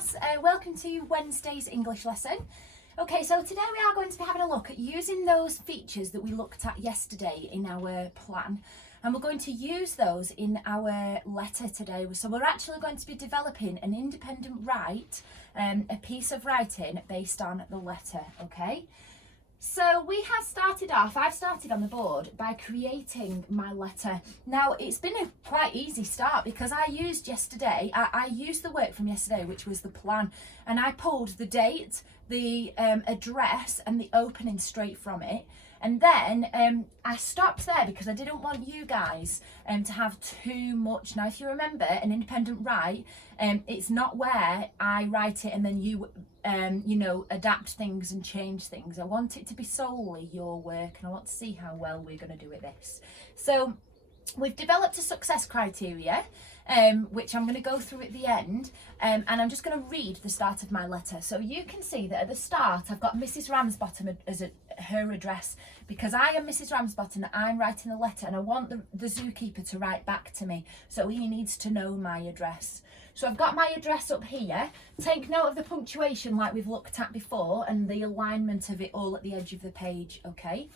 class, welcome to Wednesday's English lesson. Okay, so today we are going to be having a look at using those features that we looked at yesterday in our plan, and we're going to use those in our letter today. So we're actually going to be developing an independent write, a piece of writing based on the letter, okay? So we have started off, I've started on the board by creating my letter. Now it's been a quite easy start because I used yesterday, I used the work from yesterday, which was the plan, and I pulled the date, the address and the opening straight from it. And then I stopped there because I didn't want you guys to have too much. Now, if you remember, an independent write, it's not where I write it and then you, adapt things and change things. I want it to be solely your work, and I want to see how well we're going to do with this. So we've developed a success criteria, which I'm going to go through at the end, and I'm just going to read the start of my letter. So you can see that at the start I've got Mrs. Ramsbottom as her address, because I am Mrs. Ramsbottom, I'm writing a letter and I want the zookeeper to write back to me, so he needs to know my address. So I've got my address up here. Take note of the punctuation like we've looked at before and the alignment of it all at the edge of the page, okay?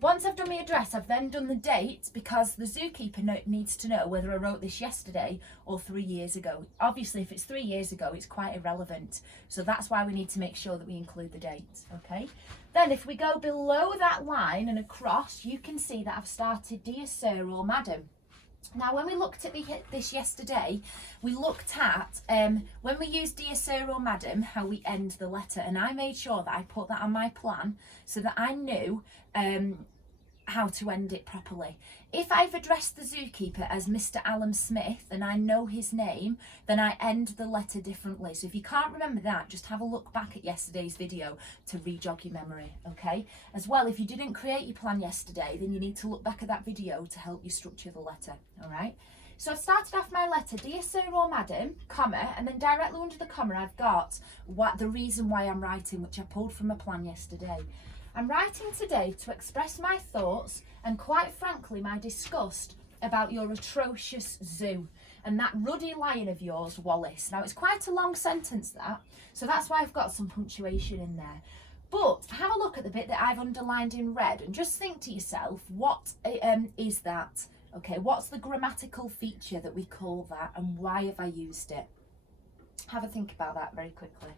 Once I've done my address, I've then done the date, because the zookeeper needs to know whether I wrote this yesterday or 3 years ago. Obviously, if it's 3 years ago, it's quite irrelevant. So that's why we need to make sure that we include the date, okay? Then if we go below that line and across, you can see that I've started Dear Sir or Madam. Now, when we looked at this yesterday, we looked at, when we use Dear Sir or Madam, how we end the letter. And I made sure that I put that on my plan so that I knew how to end it properly. If I've addressed the zookeeper as Mr. Alan Smith and I know his name, then I end the letter differently. So if you can't remember that, just have a look back at yesterday's video to re-jog your memory, okay? As well, if you didn't create your plan yesterday, then you need to look back at that video to help you structure the letter, all right? So I've started off my letter, Dear Sir or Madam, comma, and then directly under the comma I've got the reason why I'm writing, which I pulled from a plan yesterday. I'm writing today to express my thoughts and, quite frankly, my disgust about your atrocious zoo and that ruddy lion of yours, Wallace. Now, it's quite a long sentence, that, so that's why I've got some punctuation in there. But have a look at the bit that I've underlined in red and just think to yourself, what is that? Okay, what's the grammatical feature that we call that, and why have I used it? Have a think about that very quickly.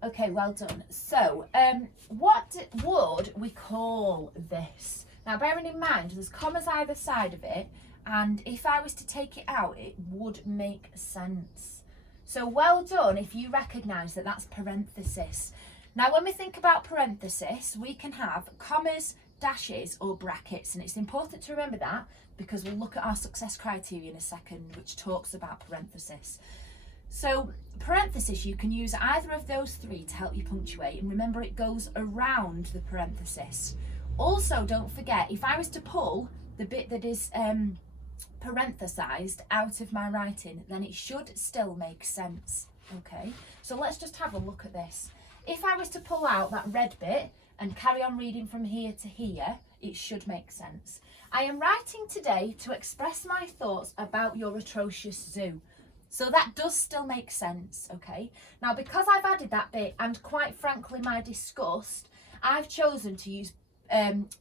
Okay, well done. So, what would we call this? Now, bearing in mind, there's commas either side of it, and if I was to take it out, it would make sense. So, well done if you recognise that that's parenthesis. Now, when we think about parenthesis, we can have commas, dashes, or brackets, and it's important to remember that because we'll look at our success criteria in a second, which talks about parenthesis. So parenthesis, you can use either of those three to help you punctuate, and remember it goes around the parenthesis. Also, don't forget, if I was to pull the bit that is parenthesized out of my writing, then it should still make sense, okay? So let's just have a look at this. If I was to pull out that red bit and carry on reading from here to here, it should make sense. I am writing today to express my thoughts about your atrocious zoo. So that does still make sense, okay? Now, because I've added that bit and, quite frankly, my disgust, I've chosen to use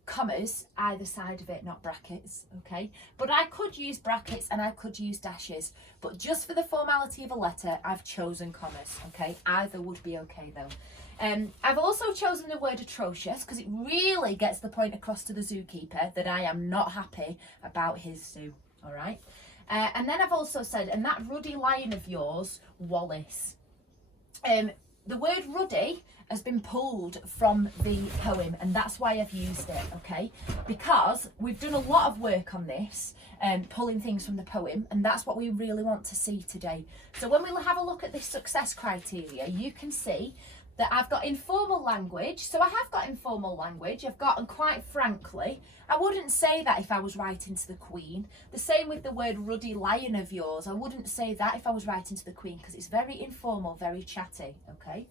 commas either side of it, not brackets, okay? But I could use brackets and I could use dashes, but just for the formality of a letter, I've chosen commas, okay? Either would be okay, though. I've also chosen the word atrocious because it really gets the point across to the zookeeper that I am not happy about his zoo, all right? And then I've also said, and that ruddy lion of yours, Wallace. The word ruddy has been pulled from the poem, and that's why I've used it, okay? Because we've done a lot of work on this, pulling things from the poem, and that's what we really want to see today. So when we have a look at this success criteria, you can see that I've got informal language. So I have got informal language. I've got, and quite frankly, I wouldn't say that if I was writing to the Queen. The same with the word ruddy lion of yours. I wouldn't say that if I was writing to the Queen because it's very informal, very chatty, okay?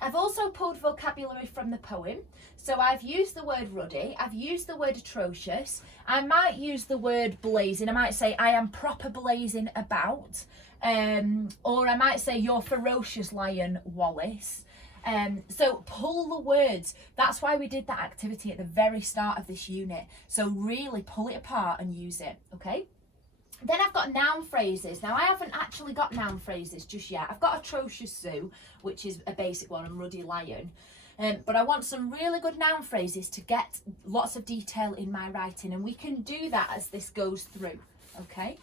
I've also pulled vocabulary from the poem. So I've used the word ruddy, I've used the word atrocious, I might use the word blazing, I might say I am proper blazing about, or I might say you're ferocious lion, Wallace. So pull the words. That's why we did that activity at the very start of this unit. So really pull it apart and use it, okay? Then I've got noun phrases. Now I haven't actually got noun phrases just yet. I've got atrocious Sue, which is a basic one, and ruddy lion. But I want some really good noun phrases to get lots of detail in my writing, and we can do that as this goes through, okay?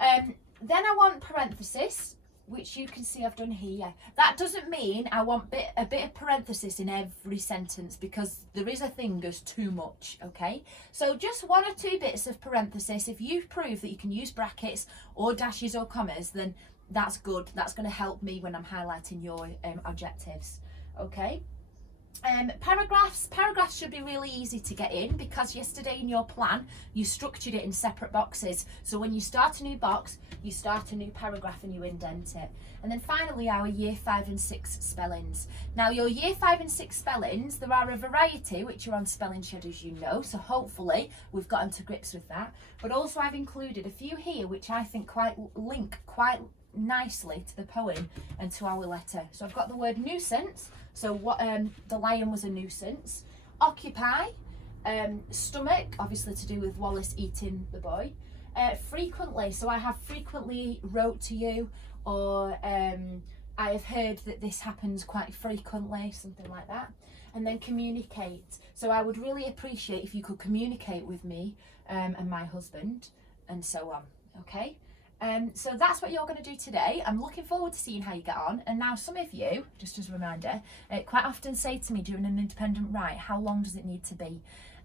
Then I want parenthesis, which you can see I've done here. That doesn't mean I want a bit of parenthesis in every sentence, because there is a thing as too much, okay? So just 1 or 2 bits of parenthesis. If you prove that you can use brackets or dashes or commas, then that's good. That's going to help me when I'm highlighting your objectives, okay? Paragraphs should be really easy to get in, because yesterday in your plan you structured it in separate boxes. So when you start a new box, you start a new paragraph and you indent it. And then finally, our year 5 and 6 spellings. Now your year 5 and 6 spellings, there are a variety which are on Spelling Shed, as you know, so hopefully we've gotten to grips with that. But also I've included a few here which I think link quite nicely to the poem and to our letter. So I've got the word nuisance, so what the lion was a nuisance. Occupy, stomach, obviously to do with Wallace eating the boy. Frequently, so I have frequently wrote to you, or I have heard that this happens quite frequently, something like that. And then communicate, so I would really appreciate if you could communicate with me and my husband, and so on, okay? So that's what you're going to do today. I'm looking forward to seeing how you get on. And now some of you, just as a reminder, quite often say to me during an independent write, how long does it need to be?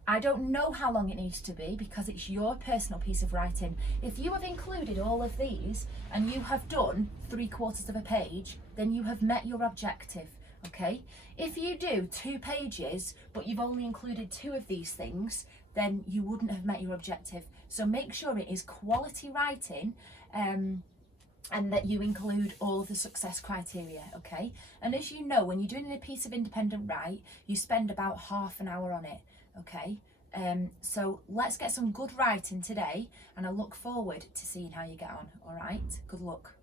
I don't know how long it needs to be, because it's your personal piece of writing. If you have included all of these and you have done 3/4 of a page, then you have met your objective, okay? If you do 2 pages, but you've only included 2 of these things, then you wouldn't have met your objective. So make sure it is quality writing, and that you include all of the success criteria, okay? And as you know, when you're doing a piece of independent write, you spend about half an hour on it, okay? So let's get some good writing today, and I look forward to seeing how you get on, all right? Good luck.